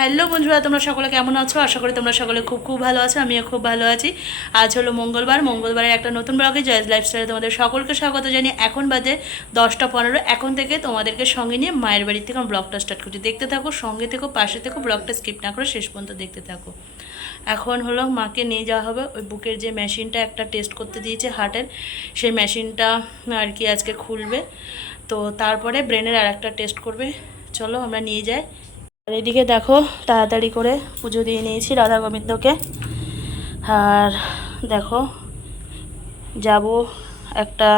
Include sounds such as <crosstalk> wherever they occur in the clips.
Hello বন্ধুরা, তোমরা সকলে কেমন আছো? আশা করি তোমরা সকলে খুব খুব ভালো আছো, আমিও খুব ভালো আছি। আজ হলো মঙ্গলবার, মঙ্গলবারের একটা নতুন ব্লগে জয়েজ লাইফস্টাইলে তোমাদের সকলকে স্বাগত জানিয়ে এখন বাজে দশটা পনেরো। এখন থেকে তোমাদেরকে সঙ্গে নিয়ে মায়ের বাড়ির থেকে আমি ব্লগটা স্টার্ট করছি। দেখতে থাকো, সঙ্গে থেকো, পাশে থেকো, ব্লগটা স্কিপ না করে শেষ পর্যন্ত দেখতে থাকো। এখন হলো মাকে নিয়ে যাওয়া হবে, ওই বুকের যে মেশিনটা একটা টেস্ট করতে দিয়েছে হার্টের, সেই মেশিনটা আর কি আজকে খুলবে। তো তারপরে ব্রেনের আর একটা টেস্ট করবে। চলো আমরা নিয়ে যাই। আর এদিকে দেখো, তাড়াতাড়ি করে পুজো দিয়ে নিয়েছি রাধা গোবিন্দকে। আর দেখো, যাব একটা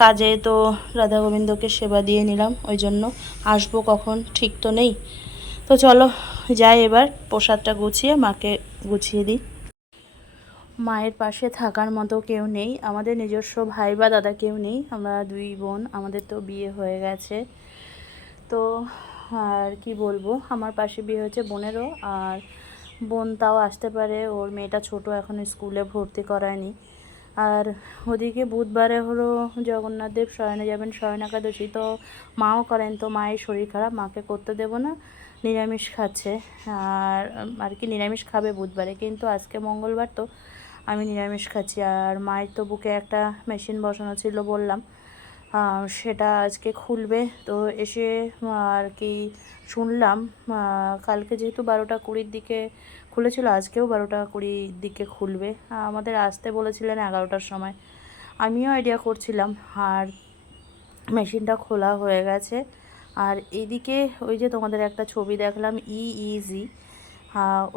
কাজে, তো রাধা গোবিন্দকে সেবা দিয়ে নিলাম, ওই জন্য আসব কখন ঠিক তো নেই। তো চলো, যাই এবার, প্রসাদটা গুছিয়ে মাকে গুছিয়ে দিই। মায়ের পাশে থাকার মতো কেউ নেই, আমাদের নিজস্ব ভাই বা দাদা কেউ নেই, আমরা দুই বোন, আমাদের তো বিয়ে হয়ে গেছে। তো আর কি বলব, আমার পাশে বিয়ে হয়েছে বোনেরও, আর বোন তাও আসতে পারে, ওর মেয়েটা ছোট, এখন স্কুলে ভর্তি করায়নি। আর ওদিকে বুধবারে হলো জগন্নাথ দেব, শয়নে যাবেন, শয়ন একাদশী, তো মাও করেন, তো মায়ের শরীর খারাপ, মাকে করতে দেবো না, নিরামিষ খাচ্ছে। আর আর কি নিরামিষ খাবে বুধবারে, কিন্তু আজকে মঙ্গলবার, তো আমি নিরামিষ খাচ্ছি। আর মায়ের তো বুকে একটা মেশিন বসানো ছিল বললাম সেটা আজকে খুলবে। তো এসে আর কি শুনলাম কালকে যেহেতু বারোটা কুড়ির দিকে খুলেছিল, আজকেও বারোটা কুড়ির দিকে খুলবে। আমাদের আসতে বলেছিলেন এগারোটার সময়। আমিও আইডিয়া করছিলাম, আর মেশিনটা খোলা হয়ে গেছে। আর এইদিকে ওই যে তোমাদের একটা ছবি দেখলাম ই ইজি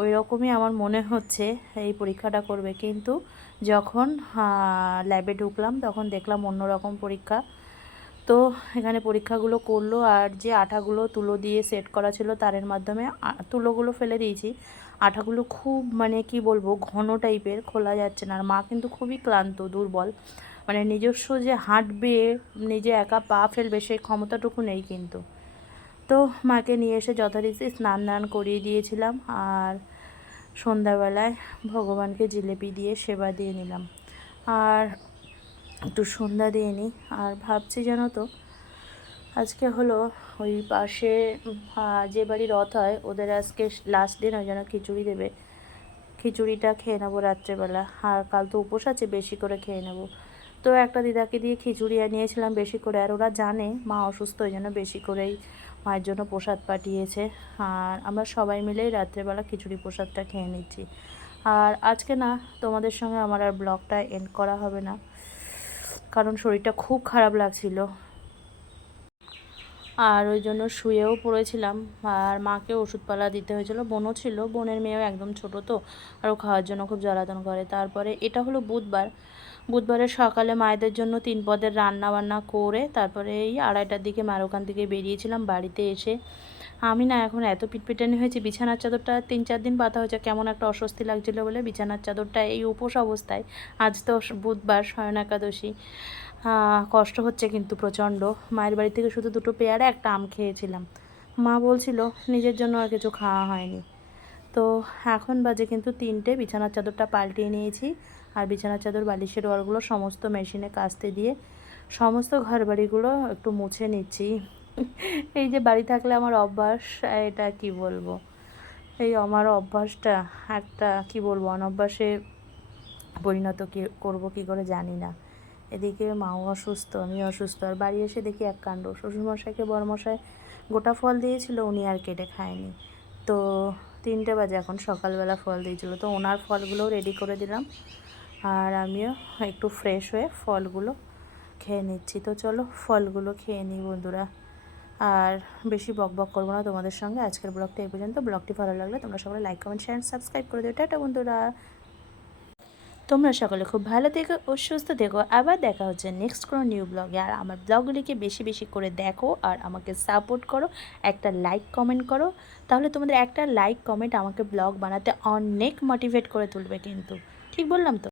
ওই রকমই আমার মনে হচ্ছে, এই পরীক্ষাটা করবে। কিন্তু যখন ল্যাবে ঢুকলাম, তখন দেখলাম অন্যরকম পরীক্ষা। তো এখানে পরীক্ষাগুলো করল আর যে আঠাগুলো তুলো দিয়ে সেট করা ছিল তারের মাধ্যমে তুলোগুলো ফেলে দিয়েছি। আঠাগুলো খুব মানে কি বলব, ঘন টাইপের খোলা যাচ্ছে না। আর মা কিন্তু খুবই ক্লান্ত, দুর্বল। মানে নিজস্ব যে হাঁটবে নিজে একা পা ফেলবে সেই ক্ষমতাটুকু নেই কিন্তু। তো মাকে নিয়ে এসে যথারীতি স্নান দান করিয়ে দিয়েছিলাম আর সন্ধ্যাবেলায় ভগবানকে জিলেপি দিয়ে সেবা দিয়ে নিলাম। আর একটু সন্ধ্যা দিয়ে নিই। আর ভাবছি জানো তো, আজকে হলো ওই পাশে যে বাড়ি রথ হয়, ওদের আজকে লাস্ট দিন ওই জন্য খিচুড়ি দেবে। খিচুড়িটা খেয়ে নেব রাত্রেবেলা। আর কাল তো উপোস আছে, বেশি করে খেয়ে নেব। তো একটা দিদাকে দিয়ে খিচুড়ি আনিয়েছিলাম বেশি করে। আর ওরা জানে মা অসুস্থ, ওই জন্য বেশি করেই মায়ের জন্য প্রসাদ পাঠিয়েছে। আর আমরা সবাই মিলেই রাত্রেবেলা খিচুড়ি প্রসাদটা খেয়ে নিচ্ছি। আর আজকে না, তোমাদের সঙ্গে আমার আর ব্লগটা এন্ড করা হবে না। কারণ শরীরটা খুব খারাপ লাগছিল। আর ওই জন্য শুয়েও পড়েছিলাম। আর মাকে ওষুধপালা দিতে হয়েছিল। বোনও ছিল। বোনের মেয়েও একদম ছোট তো। আর খাওয়ার জন্য খুব জ্বালাতন করে। তারপরে এটা হলো বুধবার। বুধবারের সকালে মায়েদের জন্য তিন পদের রান্না বান্না করে তারপরে এই আড়াইটার দিকে মার ওখান থেকে বেরিয়েছিলাম বাড়িতে এসে। আমি না এখন এত পিটপিটানি হয়েছে, বিছানার চাদরটা তিন চার দিন পাতা হয়েছে, কেমন একটা অস্বস্তি লাগছিল বলে বিছানার চাদরটা এই উপোস অবস্থায়। আজ তো বুধবার শয়ন একাদশী। কষ্ট হচ্ছে কিন্তু প্রচণ্ড। মায়ের বাড়ি থেকে শুধু দুটো পেয়ারা, একটা আম খেয়েছিলাম। মা বলছিল, নিজের জন্য আর কিছু খাওয়া হয়নি। তো এখন বাজে কিন্তু তিনটে, বিছানার চাদরটা পাল্টিয়ে নিয়েছি আর বিছানার চাদর, বালিশের ওয়ারগুলো সমস্ত মেশিনে কাচতে দিয়ে সমস্ত ঘর বাড়িগুলো একটু মুছে নিচ্ছি। <laughs> এই যে বাড়ি থাকলে আমার অভ্যাস, এটা কি বলব? এই আমার অভ্যাসটা একটা, কি বলব, অনভ্যাসে পরিণত কি, করব কী করে জানি না। এদিকে মাও অসুস্থ আমি অসুস্থ। আর বাড়ি এসে দেখি এক কাণ্ড। শ্বশুরমশাইকে বড়মশাই গোটা ফল দিয়েছিল, উনি আর কেটে খায়নি। তো তিনটে বাজে এখন, সকালবেলা ফল দিয়েছিল। তো ওনার ফলগুলোও রেডি করে দিলাম। আর আমিও একটু ফ্রেশ হয়ে ফলগুলো খেয়ে নিচ্ছি। তো চলো, ফলগুলো খেয়ে নিই বন্ধুরা। আর বেশি বক বক করব না তোমাদের সঙ্গে। আজকের ব্লগটা এই পর্যন্ত। ব্লগটি ভালো লাগলে তোমরা সবাই লাইক কমেন্ট শেয়ার সাবস্ক্রাইব করে দিও। টাটা বন্ধুরা। তোমরা সকলে খুব ভালো থেকো ও সুস্থ থেকো। আবার দেখা হচ্ছে নেক্সট কোনো নিউ ব্লগে আর আমার ব্লগগুলিকে বেশি বেশি করে দেখো আর আমাকে সাপোর্ট করো। একটা লাইক কমেন্ট করো। তাহলে তোমাদের একটা লাইক কমেন্ট আমাকে ব্লগ বানাতে অনেক মোটিভেট করে তুলবে কিন্তু। ঠিক বললাম তো?